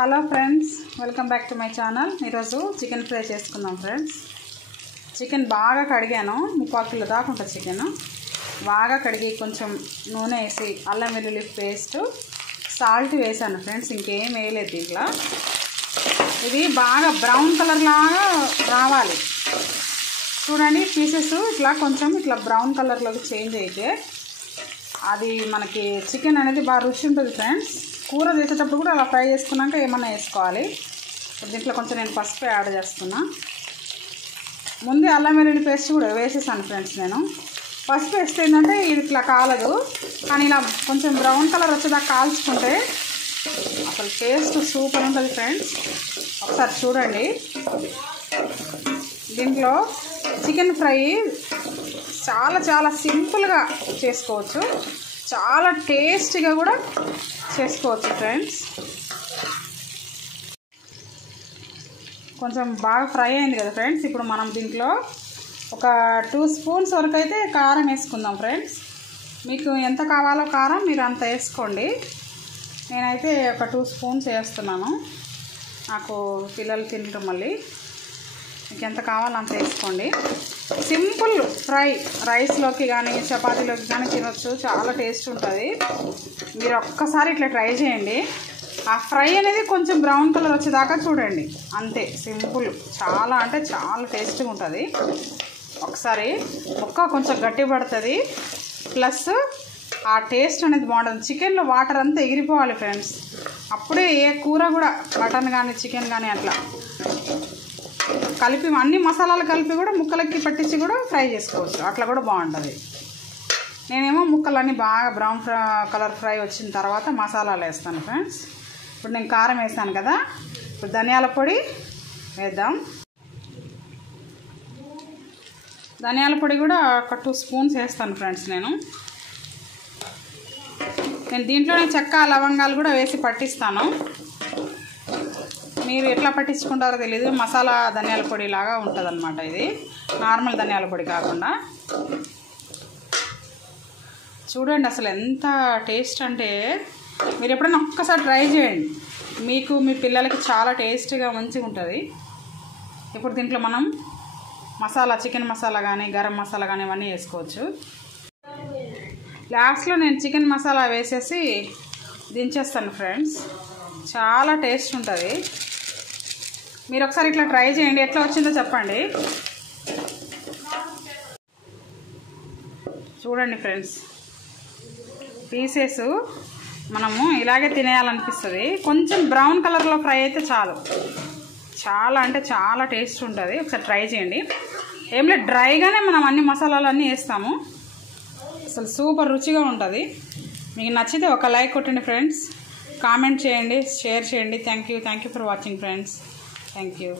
Hello friends, welcome back to my channel. ఈరోజు chicken fry చేసుకుందాం friends. Chicken బాగా కడిగాను, 3/4 kilo దాకా ఉంటుంది చికెన్. బాగా కడిగి కొంచెం నూనె వేసి అల్లం వెల్లుల్లి పేస్ట్, సాల్ట్ వేసాను ఫ్రెండ్స్. ఇంకేం వేయలేదు దీంట్లో. ఇది బాగా బ్రౌన్ కలర్ లాగా రావాలి. చూడండి, పీసెస్ ఇట్లా కొంచెం ఇట్లా బ్రౌన్ కలర్లోకి చేంజ్ అయితే అది మనకి చికెన్ అనేది బాగా రుచి ఉంటుంది ఫ్రెండ్స్. కూర చేసేటప్పుడు కూడా అలా ఫ్రై చేసుకున్నాక ఏమన్నా వేసుకోవాలి. దీంట్లో కొంచెం నేను పసుపు యాడ్ చేస్తున్నా. ముందే అల్లం వెల్లుల్లి పేస్ట్ కూడా వేసేసాను ఫ్రెండ్స్. నేను పసుపు వేస్తే ఏంటంటే ఇది ఇట్లా కాలదు, కానీ ఇలా కొంచెం బ్రౌన్ కలర్ వచ్చేదాకా కాల్చుకుంటే అసలు టేస్ట్ సూపర్ ఉంటుంది ఫ్రెండ్స్. ఒకసారి చూడండి. దీంట్లో చికెన్ ఫ్రై చాలా చాలా సింపుల్గా చేసుకోవచ్చు, చాలా టేస్టీగా కూడా చేసుకోవచ్చు ఫ్రెండ్స్. కొంచెం బాగా ఫ్రై అయింది కదా ఫ్రెండ్స్. ఇప్పుడు మనం దీంట్లో ఒక 2 స్పూన్స్ వరకు అయితే కారం వేసుకుందాం ఫ్రెండ్స్. మీకు ఎంత కావాలో కారం మీరు అంత వేసుకోండి. నేనైతే ఒక 2 స్పూన్స్ వేస్తున్నాను. నాకు పిల్లలు తింటారు, మళ్ళీ మీకు ఎంత కావాలో అంత వేసుకోండి. సింపుల్ ఫ్రై, రైస్లోకి కానీ చపాతీలోకి కానీ తినొచ్చు, చాలా టేస్ట్ ఉంటుంది. మీరు ఒక్కసారి ఇట్లా ట్రై చేయండి. ఆ ఫ్రై అనేది కొంచెం బ్రౌన్ కలర్ వచ్చేదాకా చూడండి, అంతే సింపుల్. చాలా అంటే చాలా టేస్టీగా ఉంటుంది. ఒకసారి ముక్క కొంచెం గట్టి పడుతుంది, ప్లస్ ఆ టేస్ట్ అనేది బాగుంటుంది. చికెన్లో వాటర్ అంతా ఎగిరిపోవాలి ఫ్రెండ్స్. అప్పుడే ఏ కూర కూడా, మటన్ కానీ చికెన్ కానీ అట్లా కలిపి అన్ని మసాలాలు కలిపి కూడా ముక్కలకి పట్టించి కూడా ఫ్రై చేసుకోవచ్చు, అట్లా కూడా బాగుంటుంది. నేనేమో ముక్కలన్నీ బాగా బ్రౌన్ కలర్ ఫ్రై వచ్చిన తర్వాత మసాలాలు వేస్తాను ఫ్రెండ్స్. ఇప్పుడు నేను కారం వేస్తాను కదా, ఇప్పుడు ధనియాల పొడి వేద్దాం. ధనియాల పొడి కూడా ఒక 2 స్పూన్స్ వేస్తాను ఫ్రెండ్స్. నేను దీంట్లోనే చెక్క లవంగాలు కూడా వేసి పట్టిస్తాను. మీరు ఎట్లా పట్టించుకుంటారో తెలీదు, మసాలా ధనియాల పొడి లాగా ఉంటుంది అన్నమాట. ఇది నార్మల్ ధనియాల పొడి కాకుండా. చూడండి అసలు ఎంత టేస్ట్ అంటే, మీరు ఎప్పుడైనా ఒక్కసారి ట్రై చేయండి, మీకు మీ పిల్లలకి చాలా టేస్టీగా మంచిగా ఉంటుంది. ఇప్పుడు దీంట్లో మనం మసాలా, చికెన్ మసాలా కానీ గరం మసాలా కానీ ఇవన్నీ వేసుకోవచ్చు. లాస్ట్లో నేను చికెన్ మసాలా వేసేసి దించేస్తాను ఫ్రెండ్స్. చాలా టేస్ట్ ఉంటుంది. మీరు ఒకసారి ఇట్లా ట్రై చేయండి, ఎట్లా వచ్చిందో చెప్పండి. చూడండి ఫ్రెండ్స్, పీసెస్ మనము ఇలాగే తినేయాలనిపిస్తుంది. కొంచెం బ్రౌన్ కలర్లో ఫ్రై అయితే చాలు, చాలా అంటే చాలా టేస్ట్ ఉంటుంది. ఒకసారి ట్రై చేయండి. ఏం లేదు, డ్రైగానే మనం అన్ని మసాలాలు అన్నీ వేస్తాము. అసలు సూపర్ రుచిగా ఉంటుంది. మీకు నచ్చితే ఒక లైక్ కొట్టండి ఫ్రెండ్స్, కామెంట్ చేయండి, షేర్ చేయండి. Thank you for watching friends. Thank you.